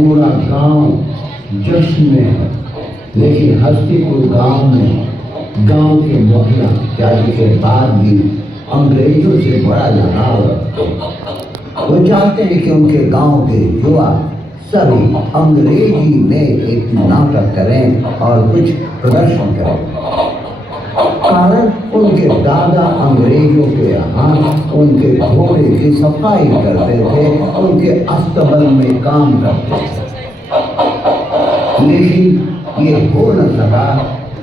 पूरा गांव जश्न में है। लेकिन हस्तीपुर गांव में गांव के मुखिया त्यागी के बाद भी अंग्रेजों से बड़ा लगाव रखते हैं। वो चाहते हैं कि उनके गांव के युवा सभी अंग्रेजी में एक नाटक करें और कुछ प्रदर्शन करें। कारण उनके दादा अंग्रेजों के यहाँ उनके घोड़े की सफाई करते थे, उनके अस्तबल में काम करते थे। लेकिन ये हो न सका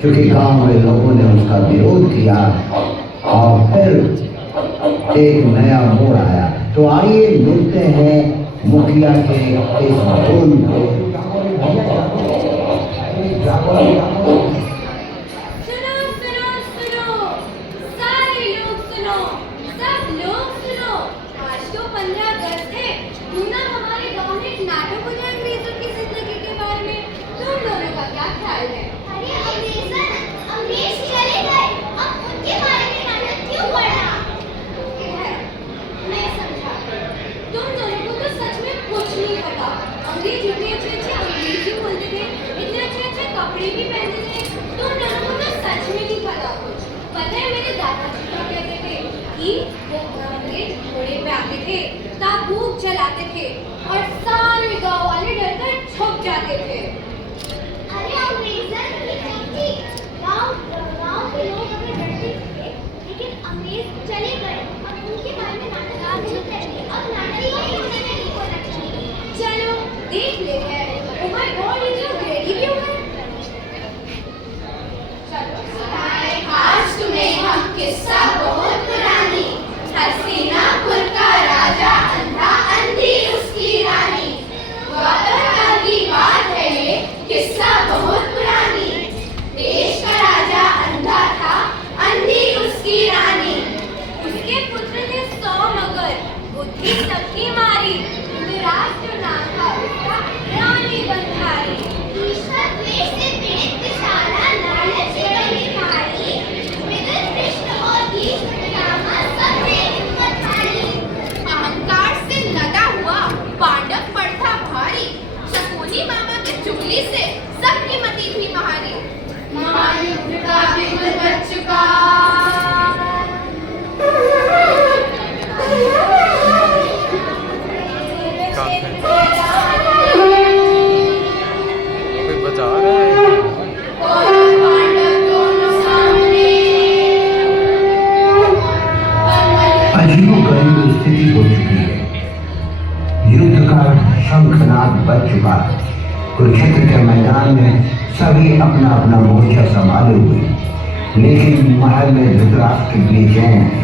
क्योंकि गांव में लोगों ने उसका विरोध किया और फिर एक नया मोड़ आया। तो आइए मिलते हैं मुखिया के इस बोल को। ताबूत चलाते थे और सारे गांव वाले डरकर छुप जाते थे। अरे अंग्रेजन गांव के लोग हमें डरते थे, लेकिन अंग्रेज चले गए और उनके बारे में नाटक करेंगे। अब नाटक चलो देख लेते हैं। ओह माय गॉड, ये लोग रेडी भी हो गए। चलो सुनाए आज तुम्हें हम किस्सा बहुत पुरानी। हस्तिनापुर का राजा अंधा, अंधी उसकी रानी। द्वापर की बात है ये किस्सा बहुत पुरानी। देश का राजा अंधा था, अंधी उसकी रानी। उसके पुत्र ने 100 मगर, बुद्धि सबकी मारी। विराट जो नाम था उसका रानी बंधारी। ईश्वर द्वेष से पीड़ित बेचारा लालच में भिखारी। विदुर कृष्ण और भीष्म पितामह सबने हिम्मत हारी। अहंकार से लदा हुआ पांडव पड़ता भारी। शकुनी मामा के चुगली से सबकी मति थी महारी। महायुद्ध का बिगुल बच चुका। कोई बजा रहा है। अजीबोगरीब स्थिति हो चुकी है। युद्ध का शंखनाद बज चुका है। कुरुक्षेत्र के मैदान में सभी अपना अपना मोर्चा संभाले हुए, लेकिन महल में धृतराष्ट्र बेचैन है।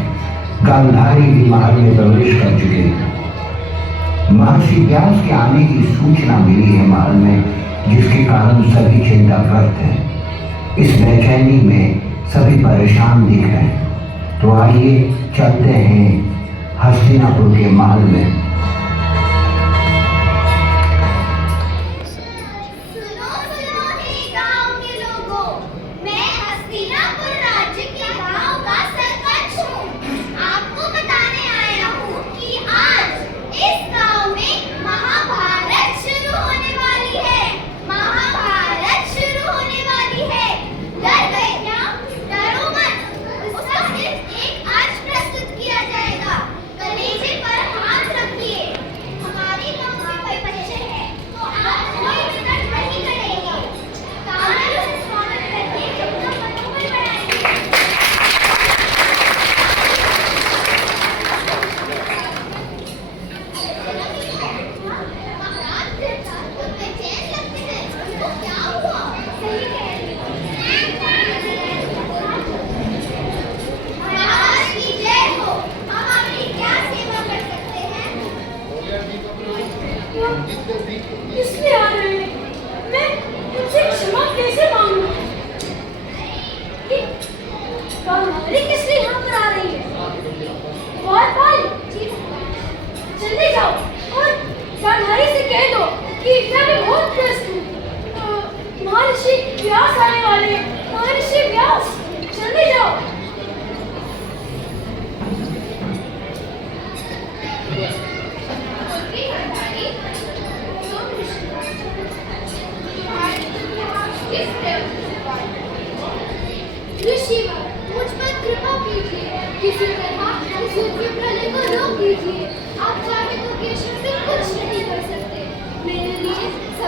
गांधारी भी महल में प्रवेश कर चुके हैं। महर्षि व्यास के आने की सूचना मिली है महल में, जिसके कारण सभी चिंताग्रस्त हैं। इस बेचैनी में सभी परेशान दिख रहे हैं। तो आइए चलते हैं हस्तिनापुर के महल में। सुनो सुनो हे गांव के लोगों, मैं हस्तिनापुर राज्य के गांव का सरपंच हूँ। आपको बताने आया हूँ कि आज इस गांव में महाभारत शुरू होने वाली है। महाभारत शुरू होने वाली है। डर गए क्या? डरो मत, उसका सिर्फ एक आज प्रस्तुत किया जाएगा। कलेजे पर हाथ रखिए। हमारे गांव में कोई बच्चे हैं तो आप कोई भी तर्क नहीं करेंगे। तालियों से स्वागत करके सबका मनोबल बढ़ाएंगे। महाराज देवता तो बेचैन लगते हैं। तो क्या हुआ? सही कह रही हो। महाराज की जय हो। हम आपकी क्या सेवा कर सकते हैं? इसलिए आ रहे हैं। मैं तुमसे क्षमा कैसे मांगूं? गांधारी किस लिए यहाँ पर आ रही है? बार जल्दी जाओ और गांधारी से कह दो कि मैं भी बहुत व्यस्त हूँ। महर्षि व्यास आने वाले हैं। महर्षि व्यास, जल्दी जाओ। गांधारी, तुम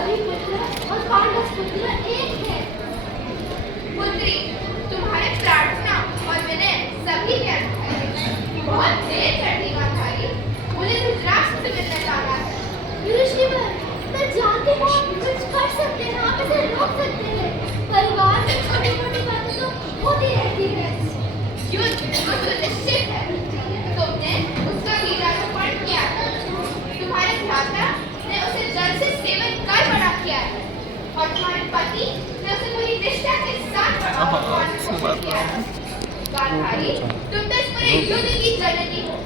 पुत्र और पांडव पुत्र एक है। पुत्री, तुम्हारे प्रार्थना और विनय सभी के अनुसार है। बहुत देर कर दी गांधारी, मुझे धृतराष्ट्र से मिलने जाना है। ऋषिवर, मैं जानती हूँ कुछ कर सकते हैं, आप इसे रोक सकते हैं। परिवार में छोटी मोटी बातें तो होती रहती है। युद्ध तो सुनिश्चित है। तुमने उसका वीरारोपण किया था। तुम्हारे भ्राता ने उसे जल से सेवन कर बड़ा किया है और तुम्हारे पति ने उसे पूरी निष्ठा के साथ पालन किया है। गांधारी, तुम तो इस पूरे युद्ध की जननी हो।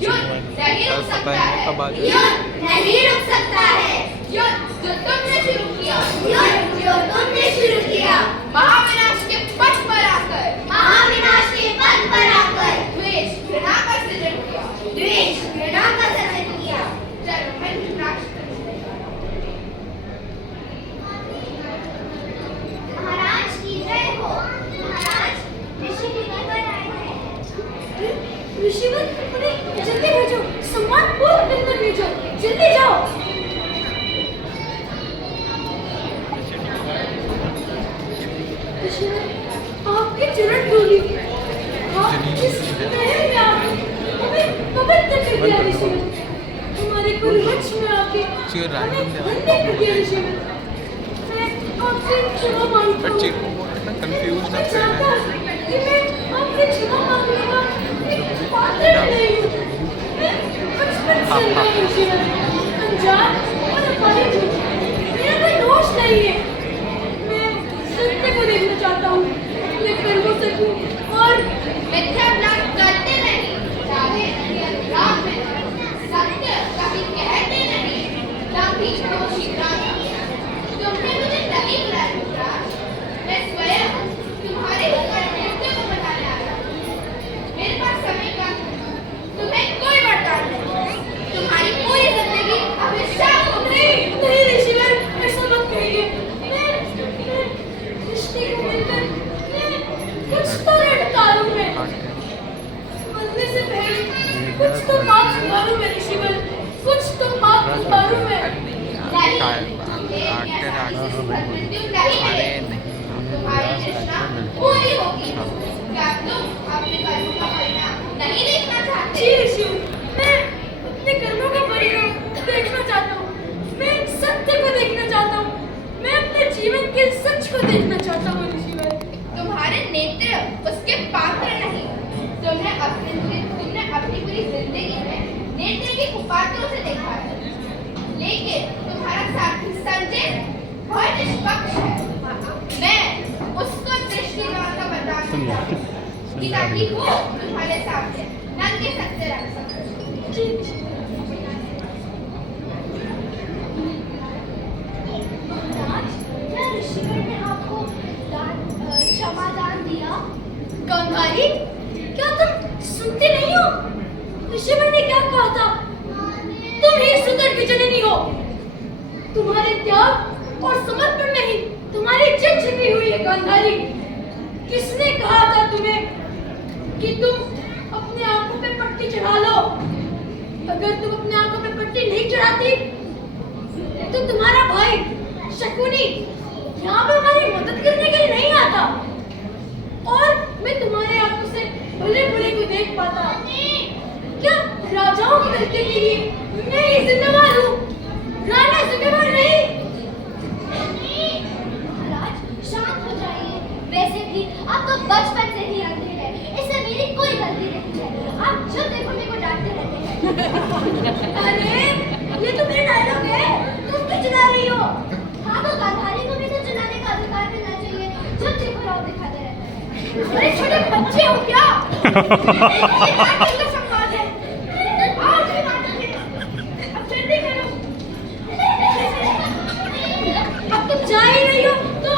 युद्ध नहीं रुक सकता है। युद्ध नहीं रुक सकता है। युद्ध जो तुमने शुरू किया, युद्ध जो तुमने शुरू किया, महाविनाश के पथ पर आकर, महाविनाश के पथ पर आकर, द्वेष घृणा का सृजन किया। द्वेष घृणा का सृजन किया। चलो मैं धृतराष्ट्र महाराज की जय हो। महाराज, ऋषि के घर पर आए हैं। ऋषिवर, उन्हें जल्दी भेजो, सम्मानपूर्वक अंदर भेजो, जल्दी जाओ। ऋषिवर, आपकी चरण धूली, आप इस महल में आके हमें पवित्र कर दिया ऋषिवर। हमारे कुलवंश में आके हमें धन्य कर दिया ऋषिवर। मैं आपसे क्षमा मांगता हूँ। कंफ्यूज मैं चाहता कि मैं आपसे क्षमा मांगने का एक पात्र नहीं हूँ। मैं बचपन से नहीं ऋषिवर, अनजान और अपराधी हूँ। मेरा कोई दोष नहीं है। मैं सत्य को देखना चाहता हूँ, मैं कर वो सकूँ और मिथ्या ज्ञान करते नहीं, चाहे अंधराग में सत्य कभी कहते नहीं, तभी दोषी राजा। तुमने मुझे नहीं बुलाया धृतराष्ट्र, मैं स्वयं तुम्हारे ऊपर नृत्य को बताने आया। मेरे पास समय कम है, तुम्हें कोई वरदान नहीं। तुम्हारी पूरी जिंदगी अभिशाप हो गई। नहीं ऋषिवर, ऐसा मत कहिए। मैं रिश्ते को मिलकर मैं कुछ तो लटकारूं मैं। मरने से पहले कुछ तो पाप सुधारूं मैं ऋषिवर, कुछ तो पाप सुधारूं मैं। मृत्यु नहीं मिलेगी। तुम्हारी तृष्णा पूरी होगी। क्या तुम अपने कर्मों का परिणाम नहीं देखना चाहते? जी ऋषिवर, मैं अपने कर्मों का परिणाम देखना चाहता हूँ। मैं सत्य को देखना चाहता हूँ। मैं अपने जीवन के सच को देखना चाहता हूँ ऋषिवर। तुम्हारे नेत्र उसके पात्र नहीं। तुमने अपनी पूरी जिंदगी में नेत्र के कुपात्रों से देखा है, लेकिन तुम्हारा साथी संजय बहुत निष्पक्ष है। मैं उसको दृष्टिदान का वरदान दूंगा कि ताकि वो तुम्हारे सामने नंगे सत्य रख सके। क्या ऋषिवर ने आपको क्षमादान दिया? गांधारी, क्या तुम सुनते नहीं हो? ऋषिवर ने क्या कहा था? तुम ही सुंदर की जननी हो। तुम्हारे त्याग और समर्पण में ही तुम्हारी इज्जत छिपी हुई है गांधारी। किसने कहा था तुम्हें कि तुम अपने आंखों पे पट्टी चढ़ा लो? अगर तुम अपने आंखों पे पट्टी नहीं चढ़ाती तो तुम्हारा भाई शकुनी यहाँ पे हमारी मदद करने के लिए नहीं आता और मैं तुम्हारे आंखों से भले बुरे को देख पाता। क्या राजाओं की गलती के लिए मैं ही जिम्मेवार हूँ, राणा जिम्मेवार नहीं? महाराज, शांत हो जाइए। वैसे भी आप तो बचपन से ही अंधे हैं, इससे मेरी कोई गलती नहीं है। आप जब देखो मेरे को डांटते रहते हैं। अरे, ये तो मेरा डायलॉग है, तुम क्यों चला रही हो? हाँ, तो गांधारी को भी तो चलाने का अधिकार मिलना चाहिए। जब देखो राव दिखाते रहते हैं। अरे छोटे बच्चे हो क्या? संवाद है। आओ, अब जल्दी करो। अब तुम जा ही रही हो तो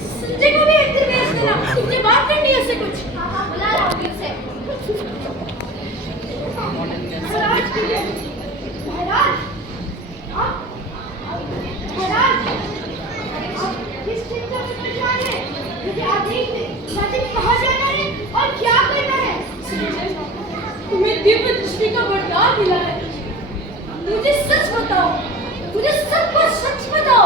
संजय को भी अंदर भेज देना। तुझे बात करनी है उससे कुछ। हाँ हाँ, बुला रहा हूँ उसे। महाराज, महाराज, आप किस चिंता में पड़ रहे हैं? मुझे आदेश दें, कहाँ जाना है और क्या करना है? तुम्हें दिव्य दृष्टि का वरदान मिला है। मुझे सच बताओ, मुझे सब कुछ सच बताओ।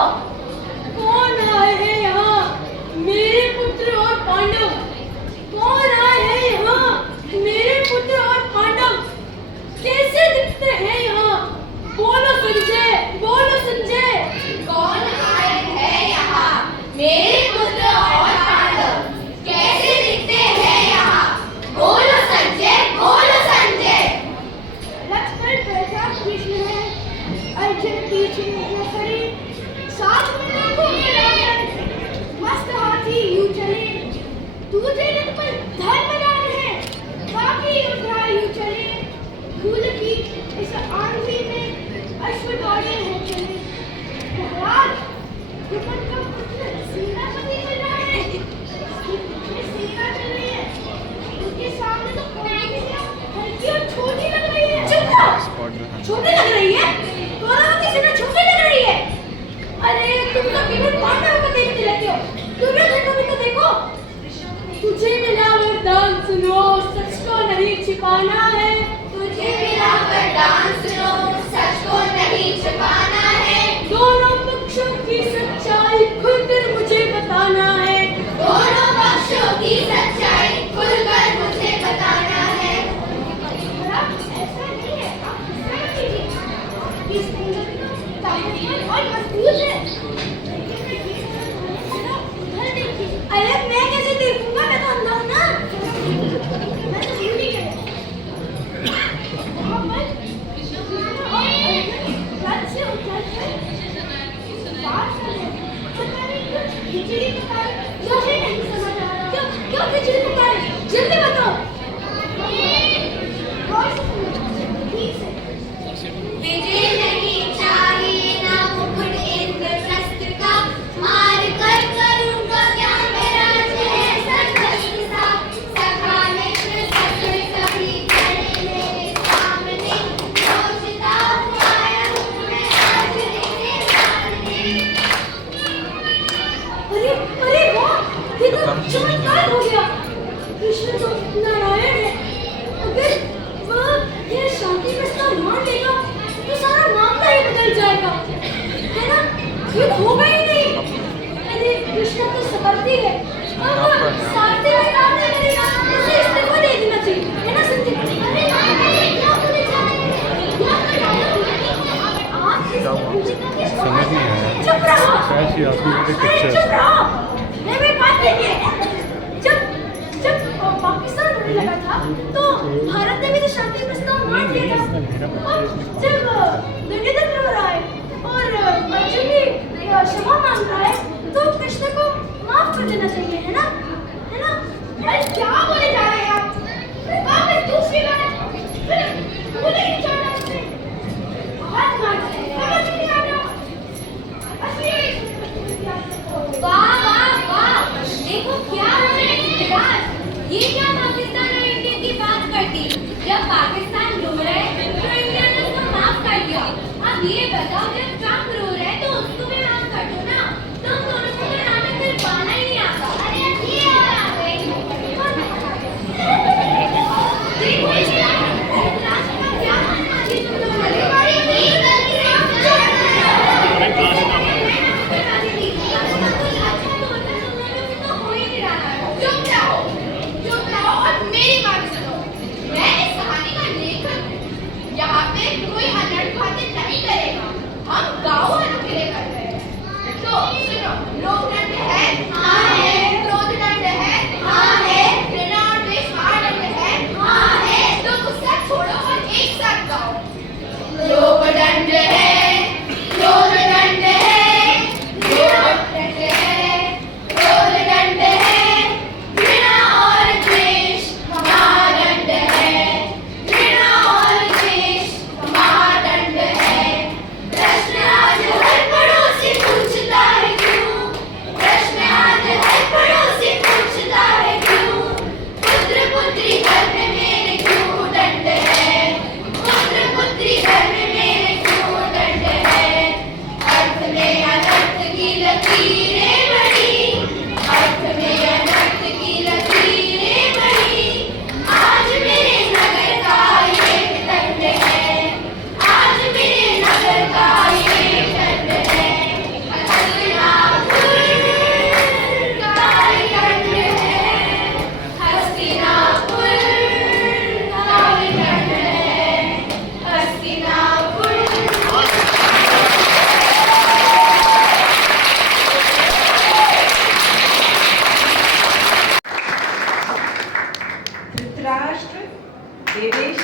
छिपाना है, तुझे मिला वरदान सुनो, सच को नहीं छिपाना है। दोनों पक्षों की सच्चाई खुलकर मुझे बताना है, दोनों पक्षों की सच्चाई खुलकर मुझे बताना है। ऐसा नहीं है, आप गुस्सा मत कीजिए। इस उंगली तो ताकतवर और मजबूत है। उधर देखिए। अरे मैं कैसे देखूंगा, मैं तो अंधा हूं ना। मैं तो भूल ही गया। वहाँ पर छत से उतर कर बात कर रहे हैं। पता नहीं क्यों खिचड़ी पका रहे हैं। मुझे नहीं समझ आ रहा। क्यों खिचड़ी पका रहे हैं? जल्दी बताओ। गौर से सुनो। ठीक से। विजय नहीं चाहिए ना मुकुट इंद्रप्रस्थ का, मार कर करूंगा क्या मेरा जय संघर्ष सा। सखा मित्र ससुर सभी खड़े मेरे सामने, सोचता हूँ आया हूँ मैं आज तेरे सामने। अरे वाह, ये तो चमत्कार हो गया। कृष्ण तो नारायण है। अगर वह यह शांति प्रस्ताव मान लेगा तो सारा मामला ही बदल जाएगा, है ना? युद्ध होगा ही नहीं। अरे कृष्ण तो समर्थी है, अब वह सारथी में काम नहीं करेगा, उसे इस्तीफा दे देना चाहिए, है ना संजय? अरे क्या बोले जा रहे हैं? आप समझ नहीं आया। चुप रहो। शायद श्री आसमी के अरे पिक्चर चुप रहो। मैं भी बात देखिए। जब पाकिस्तान होने लगा था तो भारत ने भी तो शांति प्रस्ताव मान लिया था। अब जब दुर्योधन रो रहा है और अर्जुन भी क्षमा मांग रहा है तो कृष्ण को माफ कर देना चाहिए, है ना? है ना? अरे क्या बोले जा रहे हैं आप? वापस दूसरी बार बोले ही जा रहा है। हाथ मार समझ नहीं आ रहा। वाह वाह वाह, देखो क्या हो रहा है विराट। ये क्या पाकिस्तान और इंडिया की बात करती। जब पाकिस्तान रो रहा है तो इंडिया ने उसको माफ कर दिया। अब ये बताओ, जब ट्रम्प रो रहा है तो उसको भी माफ कर दो ना। तुम दोनों को तो नाटक फिर पाना ही नहीं आता। अरे अब ये और आ गई। देखो इसका राज का क्या मानना है तुम लोगों ने? हमारी नींद गलती से आप चुप रहो और मेरी बात सुनो। मैं इस कहानी का लेखक हूँ। यहाँ पे कोई अनर्थ बातें नहीं करेगा। हम गाँव वालों के लिए कर रहे हैं। तो सुनो, लोकदंड है, हाँ है। क्रोधदंड है, हाँ है। घृणा और द्वेष महादंड है, हाँ है। तो गुस्सा छोड़ो और एक साथ गाओ। लोकदंड है, क्रोधदंड है, लोकदंड है, क्रोधदंड है, घृणा और द्वेष महादंड है, घृणा और द्वेष महादंड है। प्रश्न आज हर पड़ोसी पूछता है क्यों? प्रश्न आज हर पड़ोसी पूछता है क्यों? पुत्र पुत्री घर में मेरे क्यों दंड है? पुत्र पुत्री घर में मेरे क्यों दंड है? अर्थ में अनर्थ की लकीरें बड़ी, अर्थ में अनर्थ की लकीरें बड़ी। आज मेरे नगर का ये दंड है, आज मेरे नगर का ये दंड है। हस्तिनापुर का ये दंड है, हस्तिनापुर का ये दंड है, Hastinapur. Dhritarashtra, Devesh,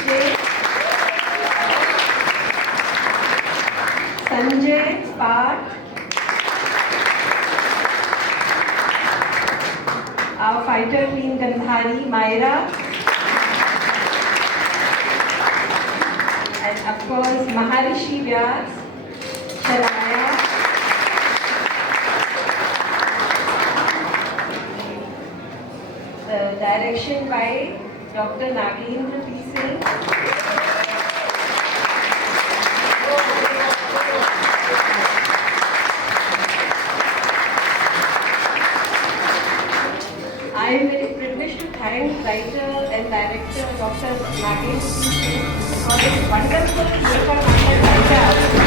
Sanjay, Partha, our fighter queen Gandhari, Myra, and of course Maharishi Vyas, Sharaya. The direction by Dr. Nagendra P. Singh. I am very privileged to thank writer and director Dr. Nagesh for this wonderful paper on the writer.